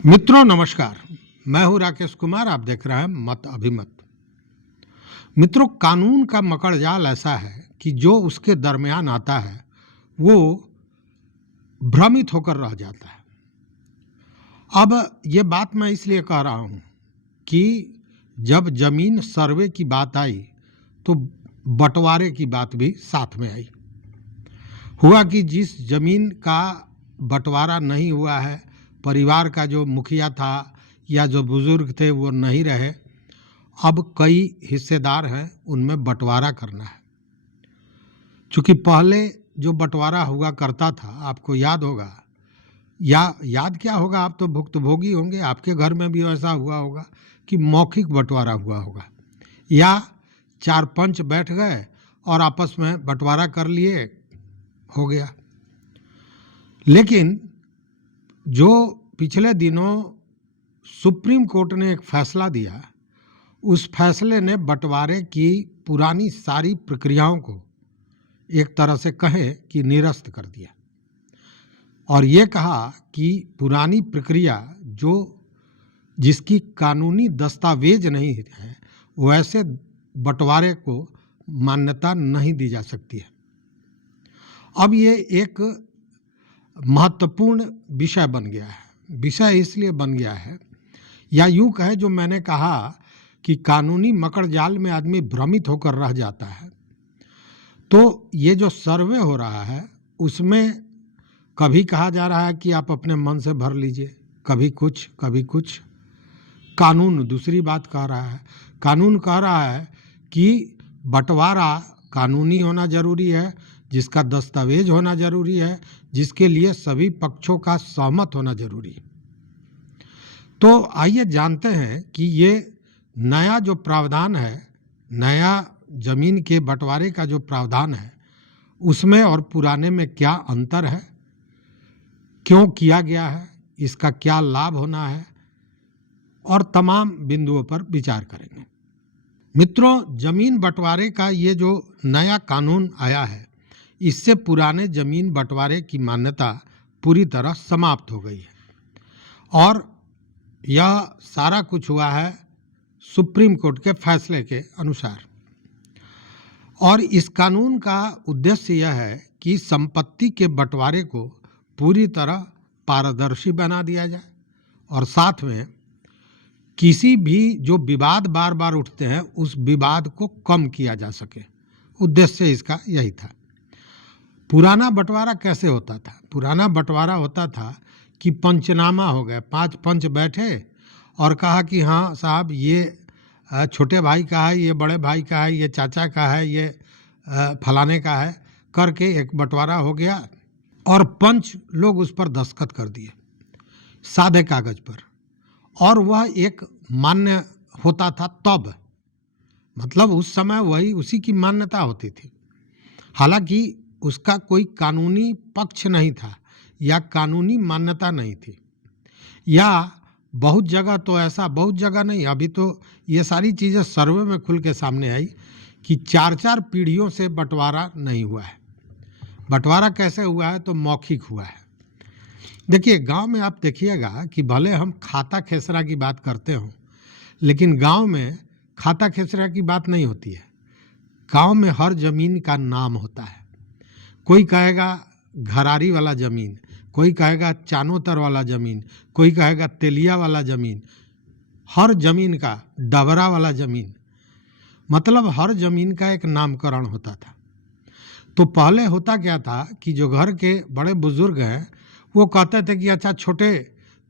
मित्रों नमस्कार। मैं हूं राकेश कुमार। आप देख रहे हैं मत अभिमत। मित्रों, कानून का मकड़जाल ऐसा है कि जो उसके दरमियान आता है वो भ्रमित होकर रह जाता है। अब ये बात मैं इसलिए कह रहा हूं कि जब जमीन सर्वे की बात आई तो बंटवारे की बात भी साथ में आई। हुआ कि जिस जमीन का बंटवारा नहीं हुआ है, परिवार का जो मुखिया था या जो बुजुर्ग थे वो नहीं रहे, अब कई हिस्सेदार हैं, उनमें बंटवारा करना है। चूँकि पहले जो बंटवारा हुआ करता था, आपको याद होगा, या याद क्या होगा, आप तो भुक्तभोगी होंगे, आपके घर में भी ऐसा हुआ होगा कि मौखिक बंटवारा हुआ होगा, या चार पंच बैठ गए और आपस में बंटवारा कर लिए, हो गया। लेकिन जो पिछले दिनों सुप्रीम कोर्ट ने एक फैसला दिया, उस फैसले ने बंटवारे की पुरानी सारी प्रक्रियाओं को एक तरह से कहें कि निरस्त कर दिया और ये कहा कि पुरानी प्रक्रिया जो जिसकी कानूनी दस्तावेज नहीं है, वैसे बंटवारे को मान्यता नहीं दी जा सकती है। अब ये एक महत्वपूर्ण विषय बन गया है। विषय इसलिए बन गया है, या यूं कहे, जो मैंने कहा कि कानूनी मकड़जाल में आदमी भ्रमित होकर रह जाता है, तो ये जो सर्वे हो रहा है उसमें कभी कहा जा रहा है कि आप अपने मन से भर लीजिए, कभी कुछ। कानून दूसरी बात कह रहा है। कानून कह रहा है कि बंटवारा कानूनी होना जरूरी है, जिसका दस्तावेज होना जरूरी है, जिसके लिए सभी पक्षों का सहमत होना जरूरी है। तो आइए जानते हैं कि ये नया जो प्रावधान है, नया जमीन के बंटवारे का जो प्रावधान है, उसमें और पुराने में क्या अंतर है, क्यों किया गया है, इसका क्या लाभ होना है, और तमाम बिंदुओं पर विचार करेंगे। मित्रों, जमीन बंटवारे का ये जो नया कानून आया है, इससे पुराने जमीन बंटवारे की मान्यता पूरी तरह समाप्त हो गई है और यह सारा कुछ हुआ है सुप्रीम कोर्ट के फैसले के अनुसार। और इस कानून का उद्देश्य यह है कि संपत्ति के बंटवारे को पूरी तरह पारदर्शी बना दिया जाए और साथ में किसी भी जो विवाद बार बार उठते हैं उस विवाद को कम किया जा सके। उद्देश्य इसका यही था। पुराना बंटवारा कैसे होता था? पुराना बंटवारा होता था कि पंचनामा हो गए, 5 पंच बैठे और कहा कि हाँ साहब, ये छोटे भाई का है, ये बड़े भाई का है, ये चाचा का है, ये फलाने का है, करके एक बंटवारा हो गया और पंच लोग उस पर दस्तखत कर दिए सादे कागज पर, और वह एक मान्य होता था तब, मतलब उस समय वही उसी की मान्यता होती थी। हालांकि उसका कोई कानूनी पक्ष नहीं था या कानूनी मान्यता नहीं थी, या बहुत जगह तो ऐसा, बहुत जगह नहीं, अभी तो ये सारी चीज़ें सर्वे में खुल के सामने आई कि 4-4 पीढ़ियों से बंटवारा नहीं हुआ है। बंटवारा कैसे हुआ है? तो मौखिक हुआ है। देखिए, गांव में आप देखिएगा कि भले हम खाता खेसरा की बात करते हों, लेकिन गांव में खाता खेसरा की बात नहीं होती है। गांव में हर जमीन का नाम होता है। कोई कहेगा घरारी वाला ज़मीन, कोई कहेगा चानोतर वाला ज़मीन, कोई कहेगा तेलिया वाला ज़मीन, हर ज़मीन का डबरा वाला ज़मीन, मतलब हर ज़मीन का एक नामकरण होता था। तो पहले होता क्या था कि जो घर के बड़े बुजुर्ग हैं वो कहते थे कि अच्छा छोटे,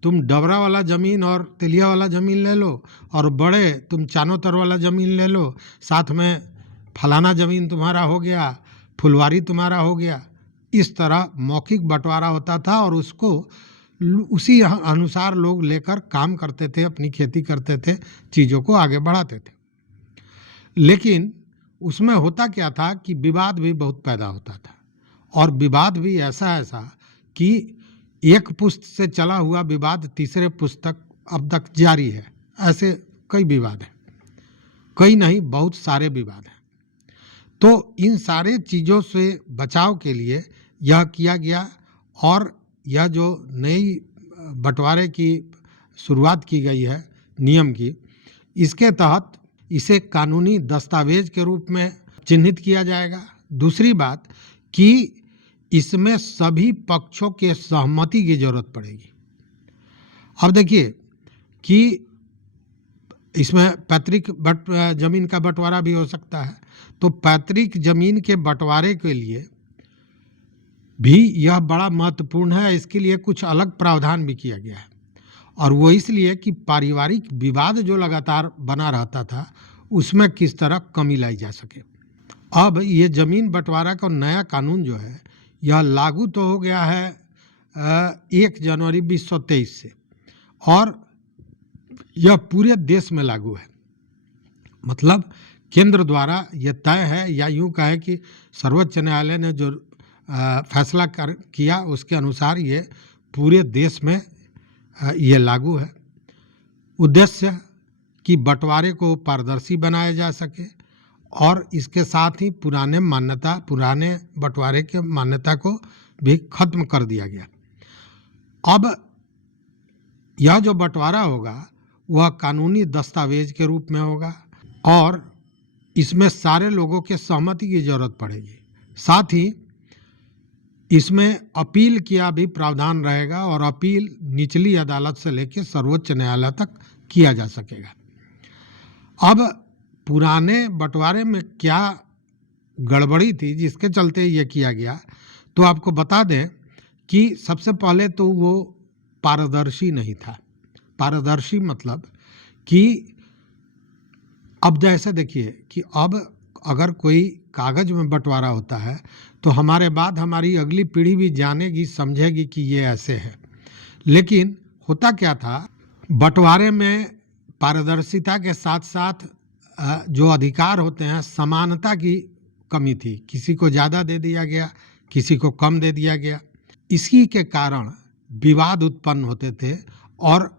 तुम डबरा वाला ज़मीन और तेलिया वाला ज़मीन ले लो, और बड़े तुम चानोतर वाला ज़मीन ले लो, साथ में फलाना ज़मीन तुम्हारा हो गया, फुलवारी तुम्हारा हो गया। इस तरह मौखिक बंटवारा होता था और उसको उसी अनुसार लोग लेकर काम करते थे, अपनी खेती करते थे, चीज़ों को आगे बढ़ाते थे। लेकिन उसमें होता क्या था कि विवाद भी बहुत पैदा होता था, और विवाद भी ऐसा कि एक पुस्त से चला हुआ विवाद तीसरे पुस्त तक अब तक जारी है। ऐसे कई विवाद हैं, कई नहीं, बहुत सारे विवाद हैं। तो इन सारे चीज़ों से बचाव के लिए यह किया गया, और यह जो नई बंटवारे की शुरुआत की गई है नियम की, इसके तहत इसे कानूनी दस्तावेज के रूप में चिन्हित किया जाएगा। दूसरी बात कि इसमें सभी पक्षों के सहमति की जरूरत पड़ेगी। अब देखिए कि इसमें पैतृक जमीन का बंटवारा भी हो सकता है, तो पैतृक जमीन के बंटवारे के लिए भी यह बड़ा महत्वपूर्ण है। इसके लिए कुछ अलग प्रावधान भी किया गया है, और वो इसलिए कि पारिवारिक विवाद जो लगातार बना रहता था उसमें किस तरह कमी लाई जा सके। अब ये जमीन बंटवारा का नया कानून जो है यह लागू तो हो गया है 1 जनवरी 2023 से, और यह पूरे देश में लागू है। मतलब केंद्र द्वारा यह तय है, या यूं कहे कि सर्वोच्च न्यायालय ने जो फैसला किया उसके अनुसार ये पूरे देश में ये लागू है। उद्देश्य कि बंटवारे को पारदर्शी बनाया जा सके, और इसके साथ ही पुराने बंटवारे के मान्यता को भी खत्म कर दिया गया। अब यह जो बंटवारा होगा वह कानूनी दस्तावेज के रूप में होगा, और इसमें सारे लोगों के सहमति की जरूरत पड़ेगी। साथ ही इसमें अपील किया भी प्रावधान रहेगा, और अपील निचली अदालत से लेकर सर्वोच्च न्यायालय तक किया जा सकेगा। अब पुराने बंटवारे में क्या गड़बड़ी थी जिसके चलते ये किया गया, तो आपको बता दें कि सबसे पहले तो वो पारदर्शी नहीं था। पारदर्शी मतलब कि अब जैसे देखिए कि अब अगर कोई कागज में बंटवारा होता है तो हमारे बाद हमारी अगली पीढ़ी भी जानेगी, समझेगी कि ये ऐसे है। लेकिन होता क्या था, बंटवारे में पारदर्शिता के साथ साथ जो अधिकार होते हैं समानता की कमी थी। किसी को ज़्यादा दे दिया गया, किसी को कम दे दिया गया। इसी के कारण विवाद उत्पन्न होते थे, और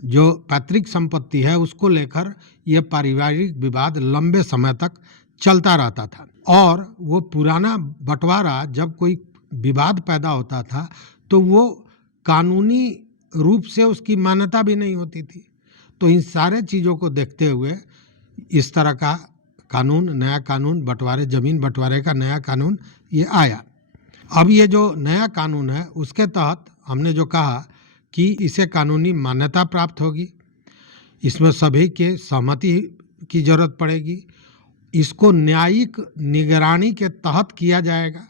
जो पैतृक संपत्ति है उसको लेकर यह पारिवारिक विवाद लंबे समय तक चलता रहता था। और वो पुराना बंटवारा जब कोई विवाद पैदा होता था तो वो कानूनी रूप से उसकी मान्यता भी नहीं होती थी। तो इन सारे चीज़ों को देखते हुए इस तरह का कानून, नया कानून जमीन बंटवारे का नया कानून ये आया। अब ये जो नया कानून है उसके तहत हमने जो कहा कि इसे कानूनी मान्यता प्राप्त होगी, इसमें सभी के सहमति की जरूरत पड़ेगी, इसको न्यायिक निगरानी के तहत किया जाएगा,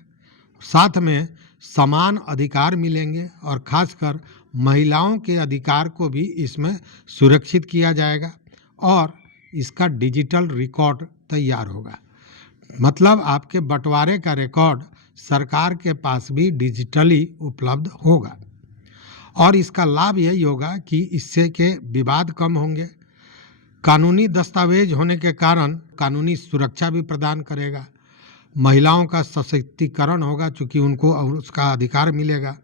साथ में समान अधिकार मिलेंगे, और खासकर महिलाओं के अधिकार को भी इसमें सुरक्षित किया जाएगा, और इसका डिजिटल रिकॉर्ड तैयार होगा। मतलब आपके बंटवारे का रिकॉर्ड सरकार के पास भी डिजिटली उपलब्ध होगा, और इसका लाभ यही होगा कि इससे के विवाद कम होंगे। कानूनी दस्तावेज होने के कारण कानूनी सुरक्षा भी प्रदान करेगा। महिलाओं का सशक्तिकरण होगा चूँकि उनको उसका अधिकार मिलेगा।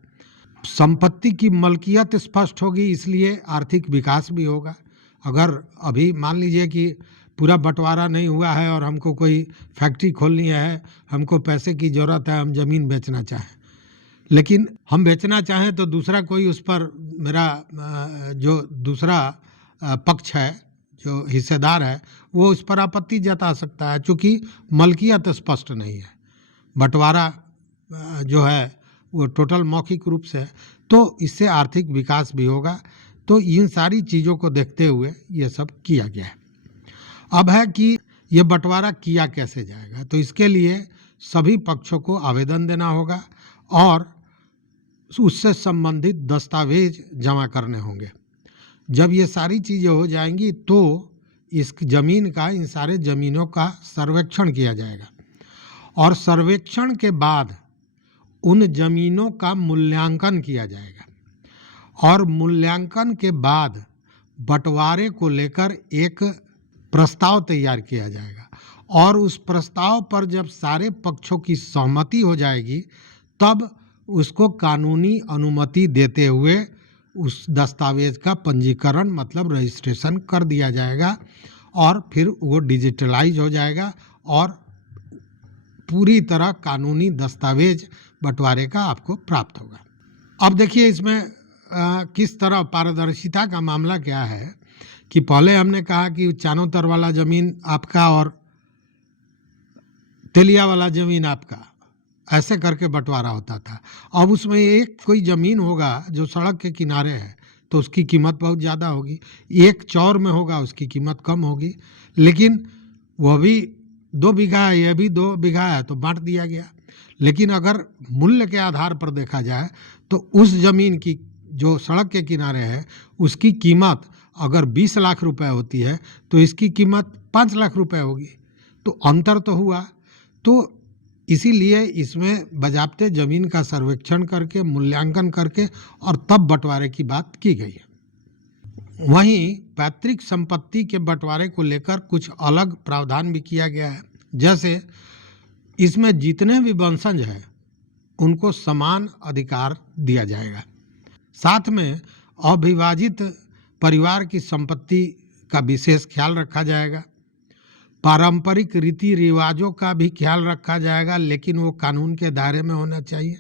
संपत्ति की मलकियत स्पष्ट होगी, इसलिए आर्थिक विकास भी होगा। अगर अभी मान लीजिए कि पूरा बंटवारा नहीं हुआ है और हमको कोई फैक्ट्री खोलनी है, हमको पैसे की ज़रूरत है, हम ज़मीन बेचना चाहें, लेकिन हम बेचना चाहें तो दूसरा कोई उस पर मेरा जो दूसरा पक्ष है, जो हिस्सेदार है, वो उस पर आपत्ति जता सकता है चूँकि मलकियत स्पष्ट नहीं है। बंटवारा जो है वो टोटल मौखिक रूप से है, तो इससे आर्थिक विकास भी होगा। तो इन सारी चीज़ों को देखते हुए ये सब किया गया है। अब है कि ये बंटवारा किया कैसे जाएगा, तो इसके लिए सभी पक्षों को आवेदन देना होगा और उससे संबंधित दस्तावेज जमा करने होंगे। जब ये सारी चीज़ें हो जाएंगी तो इस ज़मीन का, इन सारे ज़मीनों का सर्वेक्षण किया जाएगा, और सर्वेक्षण के बाद उन ज़मीनों का मूल्यांकन किया जाएगा, और मूल्यांकन के बाद बंटवारे को लेकर एक प्रस्ताव तैयार किया जाएगा, और उस प्रस्ताव पर जब सारे पक्षों की सहमति हो जाएगी तब उसको कानूनी अनुमति देते हुए उस दस्तावेज का पंजीकरण मतलब रजिस्ट्रेशन कर दिया जाएगा, और फिर वो डिजिटलाइज हो जाएगा और पूरी तरह कानूनी दस्तावेज बंटवारे का आपको प्राप्त होगा। अब देखिए इसमें किस तरह पारदर्शिता का मामला क्या है कि पहले हमने कहा कि चानोतर वाला ज़मीन आपका और तेलिया वाला ज़मीन आपका, ऐसे करके बंटवारा होता था। अब उसमें एक कोई ज़मीन होगा जो सड़क के किनारे है तो उसकी कीमत बहुत ज़्यादा होगी, एक चौर में होगा उसकी कीमत कम होगी, लेकिन वह भी 2 बीघा है, यह भी 2 बीघा है तो बांट दिया गया। लेकिन अगर मूल्य के आधार पर देखा जाए तो उस ज़मीन की जो सड़क के किनारे है उसकी कीमत अगर 20 लाख रुपए होती है तो इसकी कीमत 5 लाख रुपए होगी, तो अंतर तो हुआ। तो इसीलिए इसमें बजाबते ज़मीन का सर्वेक्षण करके, मूल्यांकन करके और तब बंटवारे की बात की गई है। वहीं पैतृक संपत्ति के बंटवारे को लेकर कुछ अलग प्रावधान भी किया गया है। जैसे इसमें जितने भी वंशज हैं उनको समान अधिकार दिया जाएगा। साथ में अविभाजित परिवार की संपत्ति का विशेष ख्याल रखा जाएगा। पारंपरिक रीति रिवाजों का भी ख्याल रखा जाएगा, लेकिन वो कानून के दायरे में होना चाहिए।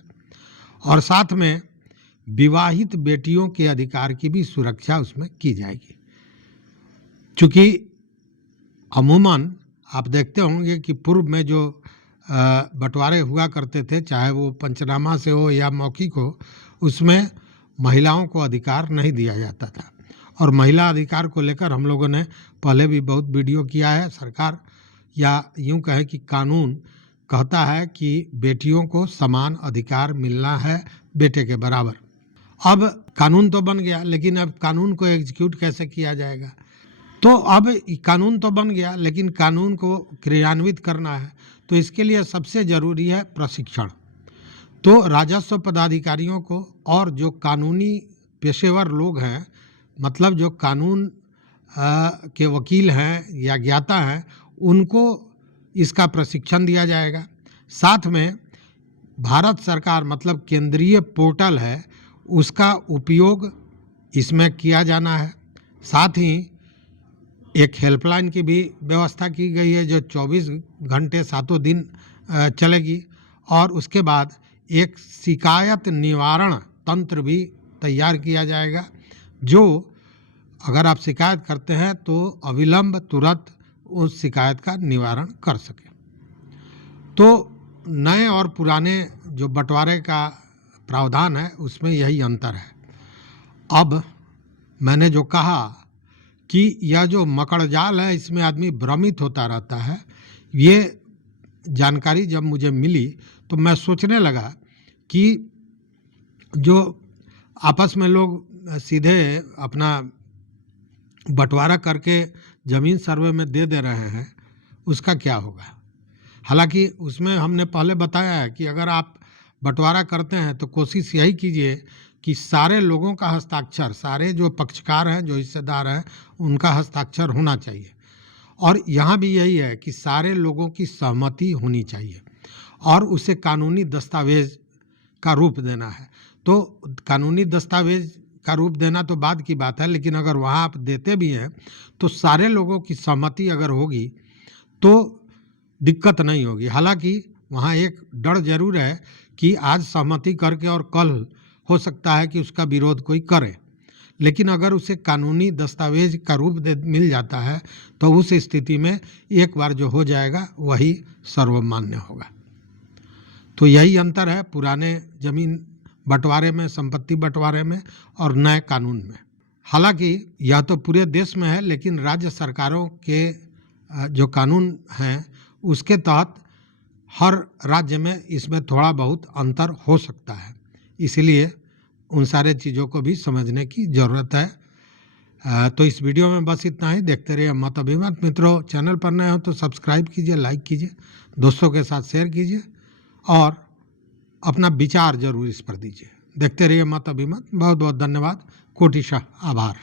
और साथ में विवाहित बेटियों के अधिकार की भी सुरक्षा उसमें की जाएगी। चूँकि अमूमन आप देखते होंगे कि पूर्व में जो बंटवारे हुआ करते थे, चाहे वो पंचनामा से हो या मौखिक हो, उसमें महिलाओं को अधिकार नहीं दिया जाता था। और महिला अधिकार को लेकर हम लोगों ने पहले भी बहुत वीडियो किया है। सरकार या यूं कहें कि कानून कहता है कि बेटियों को समान अधिकार मिलना है बेटे के बराबर। अब कानून तो बन गया, लेकिन अब कानून को एग्जीक्यूट कैसे किया जाएगा? तो अब कानून तो बन गया, लेकिन कानून को क्रियान्वित करना है, तो इसके लिए सबसे ज़रूरी है प्रशिक्षण। तो राजस्व पदाधिकारियों को और जो कानूनी पेशेवर लोग हैं, मतलब जो कानून के वकील हैं या ज्ञाता हैं, उनको इसका प्रशिक्षण दिया जाएगा। साथ में भारत सरकार मतलब केंद्रीय पोर्टल है, उसका उपयोग इसमें किया जाना है। साथ ही एक हेल्पलाइन की भी व्यवस्था की गई है जो 24 घंटे 7 दिन चलेगी। और उसके बाद एक शिकायत निवारण तंत्र भी तैयार किया जाएगा, जो अगर आप शिकायत करते हैं तो अविलंब तुरंत उस शिकायत का निवारण कर सके। तो नए और पुराने जो बंटवारे का प्रावधान है उसमें यही अंतर है। अब मैंने जो कहा कि यह जो मकड़जाल है इसमें आदमी भ्रमित होता रहता है, ये जानकारी जब मुझे मिली तो मैं सोचने लगा कि जो आपस में लोग सीधे अपना बंटवारा करके ज़मीन सर्वे में दे रहे हैं, उसका क्या होगा। हालांकि उसमें हमने पहले बताया है कि अगर आप बंटवारा करते हैं तो कोशिश यही कीजिए कि सारे लोगों का हस्ताक्षर, सारे जो पक्षकार हैं, जो हिस्सेदार हैं, उनका हस्ताक्षर होना चाहिए। और यहाँ भी यही है कि सारे लोगों की सहमति होनी चाहिए और उसे कानूनी दस्तावेज का रूप देना है। तो कानूनी दस्तावेज का रूप देना तो बाद की बात है, लेकिन अगर वहाँ आप देते भी हैं तो सारे लोगों की सहमति अगर होगी तो दिक्कत नहीं होगी। हालांकि वहाँ एक डर जरूर है कि आज सहमति करके और कल हो सकता है कि उसका विरोध कोई करे, लेकिन अगर उसे कानूनी दस्तावेज का रूप मिल जाता है तो उस स्थिति में एक बार जो हो जाएगा वही सर्वमान्य होगा। तो यही अंतर है पुराने ज़मीन बंटवारे में, संपत्ति बंटवारे में और नए कानून में। हालांकि यह तो पूरे देश में है, लेकिन राज्य सरकारों के जो कानून हैं उसके तहत हर राज्य में इसमें थोड़ा बहुत अंतर हो सकता है। इसलिए उन सारे चीज़ों को भी समझने की ज़रूरत है। तो इस वीडियो में बस इतना ही। देखते रहिए मत अभिमत। मित्रों, चैनल पर नए हो तो सब्सक्राइब कीजिए, लाइक कीजिए, दोस्तों के साथ शेयर कीजिए और अपना विचार जरूर इस पर दीजिए। देखते रहिए मत अभिमत। बहुत बहुत धन्यवाद, कोटिशः आभार।